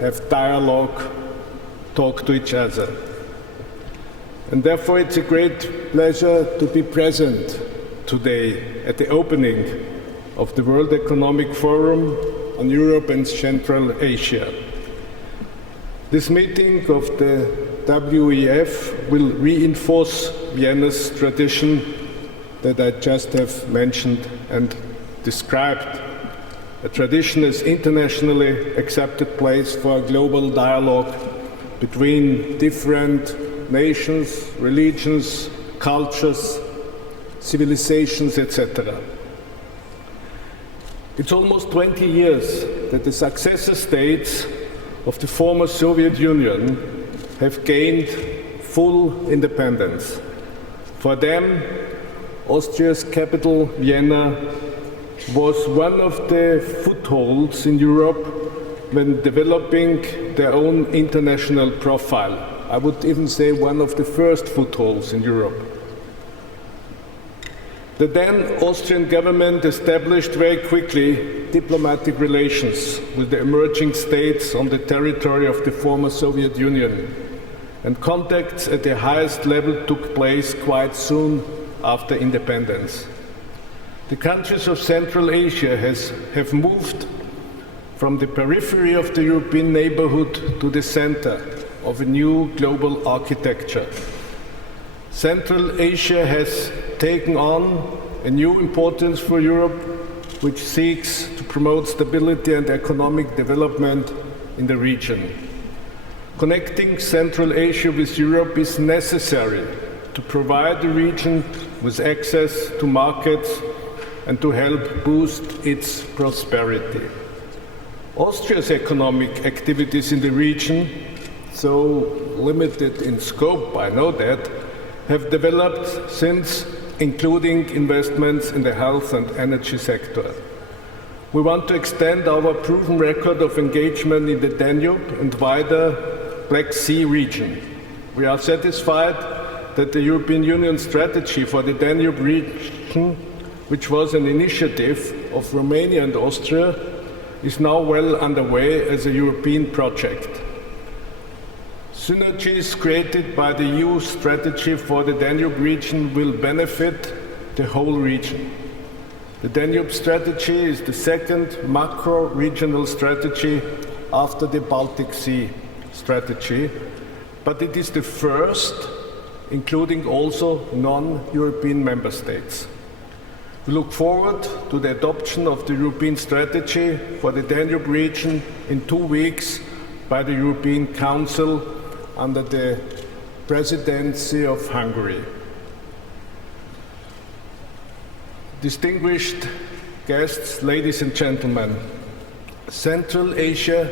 have dialogue, talk to each other. And therefore it's a great pleasure to be present today at the opening of the World Economic Forum on Europe and Central Asia. This meeting of the WEF will reinforce Vienna's tradition that I just have mentioned and described, a tradition as internationally accepted place for a global dialogue between different nations, religions, cultures, civilizations, etc. It's almost 20 years that the successor states of the former Soviet Union have gained full independence. For them, Austria's capital, Vienna, was one of the footholds in Europe when developing their own international profile. I would even say one of the first footholds in Europe. The then Austrian government established very quickly diplomatic relations with the emerging states on the territory of the former Soviet Union, and contacts at the highest level took place quite soon after independence. The countries of Central Asia have moved from the periphery of the European neighborhood to the center of a new global architecture. Central Asia has taken on a new importance for Europe, which seeks to promote stability and economic development in the region. Connecting Central Asia with Europe is necessary to provide the region with access to markets and to help boost its prosperity. Austria's economic activities in the region, though limited in scope, I know that, have developed since, including investments in the health and energy sector. We want to extend our proven record of engagement in the Danube and wider Black Sea region. We are satisfied that the European Union strategy for the Danube region, which was an initiative of Romania and Austria, is now well underway as a European project. Synergies created by the EU strategy for the Danube region will benefit the whole region. The Danube strategy is the second macro-regional strategy after the Baltic Sea strategy, but it is the first, including also non-European member states. We look forward to the adoption of the European strategy for the Danube region in 2 weeks by the European Council under the presidency of Hungary. Distinguished guests, ladies and gentlemen, Central Asia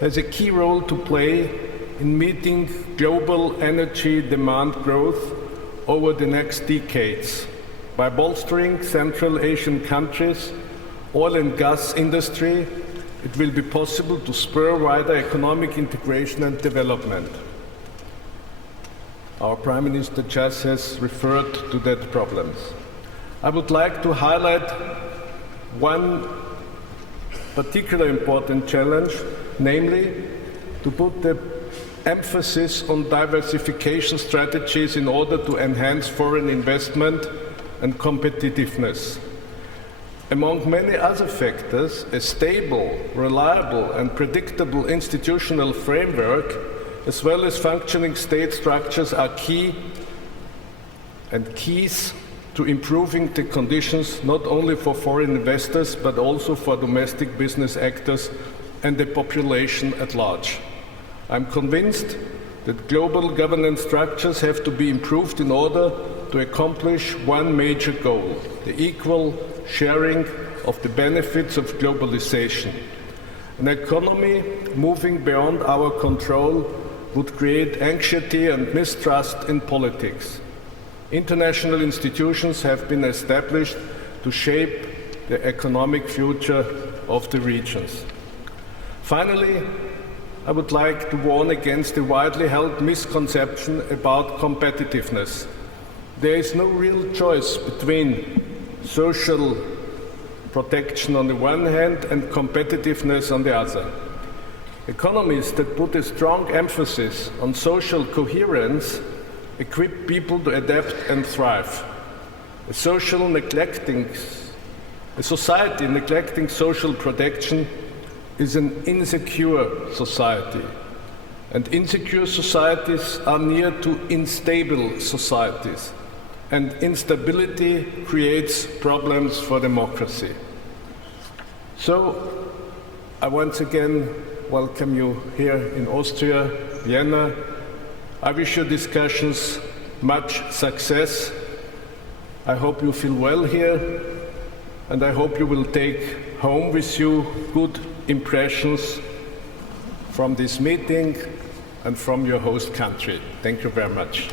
has a key role to play in meeting global energy demand growth over the next decades. By bolstering Central Asian countries' oil and gas industry, it will be possible to spur wider economic integration and development. Our Prime Minister just has referred to that problems. I would like to highlight one particular important challenge, namely to put the emphasis on diversification strategies in order to enhance foreign investment and competitiveness. Among many other factors, a stable, reliable and predictable institutional framework as well as functioning state structures are keys to improving the conditions not only for foreign investors but also for domestic business actors and the population at large. I'm convinced that global governance structures have to be improved in order to accomplish one major goal: the equal sharing of the benefits of globalization. An economy moving beyond our control would create anxiety and mistrust in politics. International institutions have been established to shape the economic future of the regions. Finally, I would like to warn against the widely held misconception about competitiveness. There is no real choice between social protection on the one hand and competitiveness on the other. Economies that put a strong emphasis on social coherence equip people to adapt and thrive. A society neglecting social protection is an insecure society, and insecure societies are near to unstable societies, and instability creates problems for democracy. So, I once again welcome you here in Austria, Vienna. I wish your discussions much success. I hope you feel well here, and I hope you will take home with you good impressions from this meeting and from your host country. Thank you very much.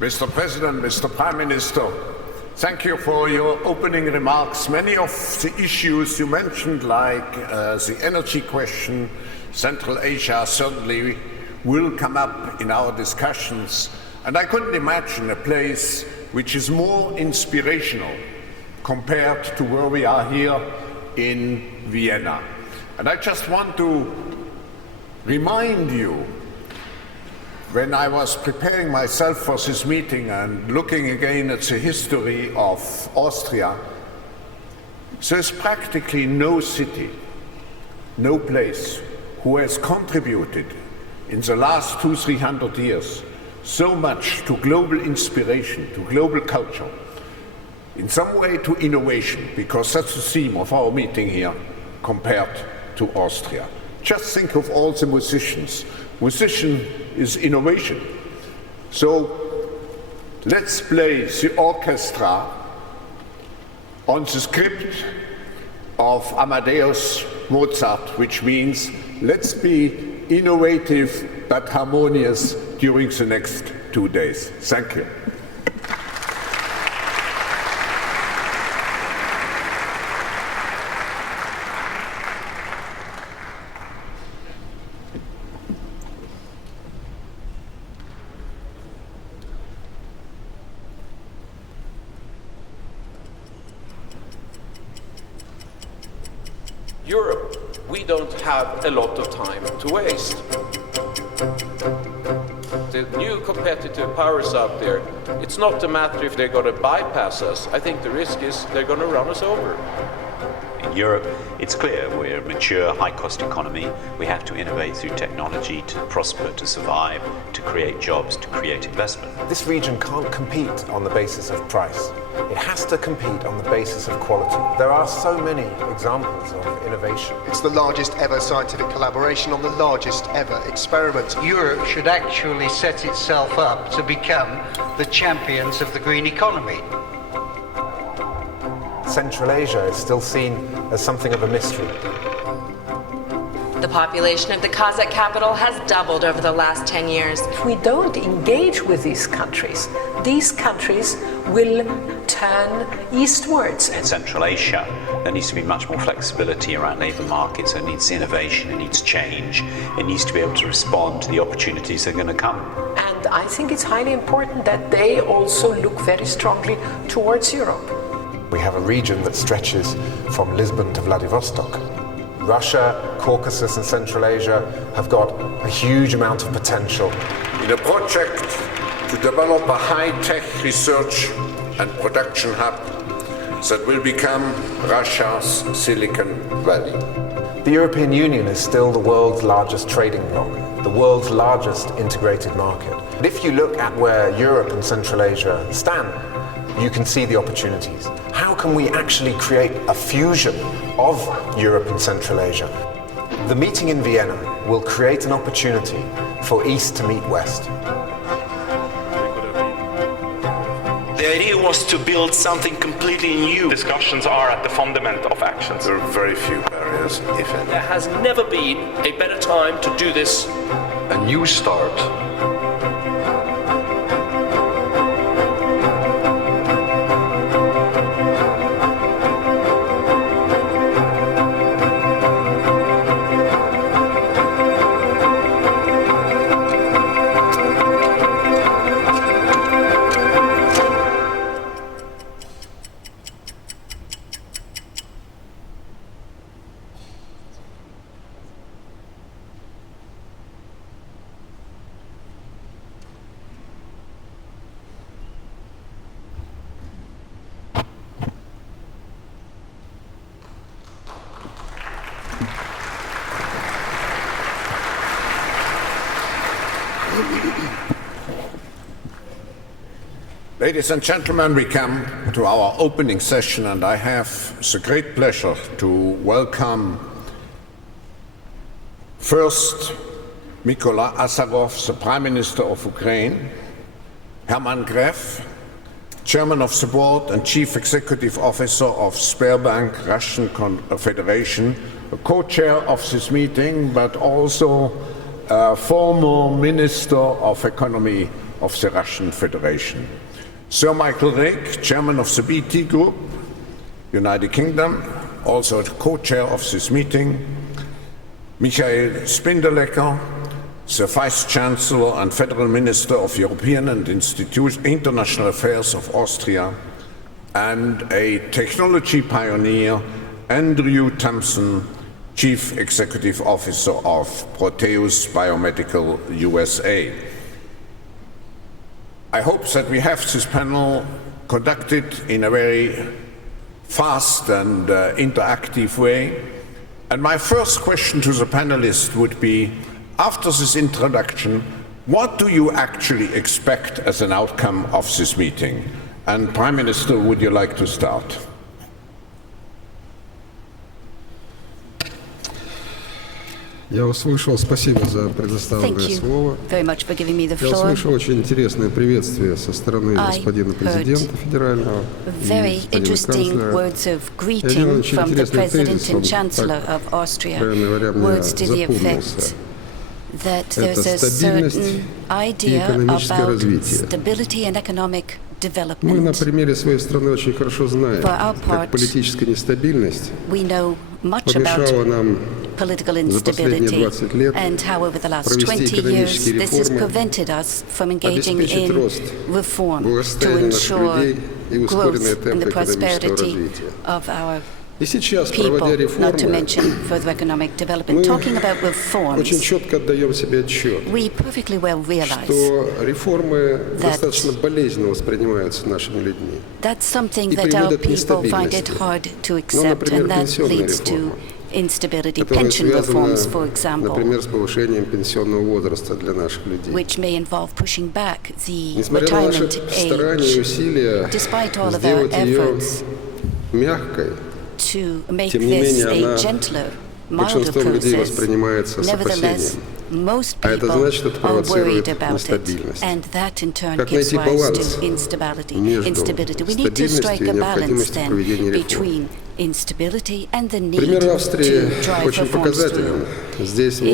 Mr. President, Mr. Prime Minister, thank you for your opening remarks. Many of the issues you mentioned, like the energy question, Central Asia, certainly will come up in our discussions. And I couldn't imagine a place which is more inspirational compared to where we are here in Vienna. And I just want to remind you, when I was preparing myself for this meeting and looking again at the history of Austria, there's practically no city, no place who has contributed in the last 200-300 years so much to global inspiration, to global culture, in some way to innovation, because that's the theme of our meeting here, compared to Austria. Just think of all the musicians. Musician is innovation. So let's play the orchestra on the script of Amadeus Mozart, which means let's be innovative but harmonious during the next 2 days. Thank you. Europe, we don't have a lot of time to waste. The new competitive powers out there, it's not a matter if they're going to bypass us. I think the risk is they're going to run us over. In Europe, it's clear we're a mature, high-cost economy. We have to innovate through technology to prosper, to survive, to create jobs, to create investment. This region can't compete on the basis of price. It has to compete on the basis of quality. There are so many examples of innovation. It's the largest ever scientific collaboration on the largest ever experiment. Europe should actually set itself up to become the champions of the green economy. Central Asia is still seen as something of a mystery. The population of the Kazakh capital has doubled over the last 10 years. If we don't engage with these countries will turn eastwards. In Central Asia, there needs to be much more flexibility around labour markets. It needs innovation, it needs change. It needs to be able to respond to the opportunities that are going to come. And I think it's highly important that they also look very strongly towards Europe. We have a region that stretches from Lisbon to Vladivostok. Russia, Caucasus and Central Asia have got a huge amount of potential. In a project to develop a high-tech research and production hub that will become Russia's Silicon Valley. The European Union is still the world's largest trading bloc, the world's largest integrated market. But if you look at where Europe and Central Asia stand, you can see the opportunities. How can we actually create a fusion of Europe and Central Asia? The meeting in Vienna will create an opportunity for East to meet West. The idea was to build something completely new. Discussions are at the fundament of actions. There are very few barriers, if any. There has never been a better time to do this. A new start. Ladies and gentlemen, we come to our opening session, and I have the great pleasure to welcome first Mykola Azarov, the Prime Minister of Ukraine, Hermann Gref, Chairman of the Board and Chief Executive Officer of Sberbank Russian Federation, a co-chair of this meeting, but also a former Minister of Economy of the Russian Federation. Sir Michael Rake, Chairman of the BT Group, United Kingdom, also the co-chair of this meeting. Michael Spindelecker, the Vice-Chancellor and Federal Minister of European and International Affairs of Austria, and a technology pioneer, Andrew Thompson, Chief Executive Officer of Proteus Biomedical USA. I hope that we have this panel conducted in a very fast and interactive way. And my first question to the panelists would be, after this introduction, what do you actually expect as an outcome of this meeting? And Prime Minister, would you like to start? Я услышал, спасибо за предоставленное слово. Я услышал очень интересное приветствие со стороны господина президента федерального и господина канцлера. И один очень интересный тезис, он так, правильно говоря, мне запомнился. Это стабильность и экономическое развитие. Мы на примере своей страны очень хорошо знаем, как политическая нестабильность помешала нам за последние 20 лет провести экономические реформы, обеспечить рост благосостояния наших людей и ускоренные темпы экономического развития. И сейчас, проводя реформы, мы очень четко отдаем себе отчет, что реформы достаточно болезненно воспринимаются нашими людьми и приводят к нестабильности. Ну, например, пенсионная реформа, которая связана, например, с повышением пенсионного возраста для наших людей. Несмотря на наши старания и усилия сделать ее мягкой, тем не менее, она большинством людей воспринимается с опасением. А это значит, это провоцирует нестабильность. Как найти баланс между стабильностью и необходимостью проведения реформ? Пример Австрии очень показателен. Здесь, в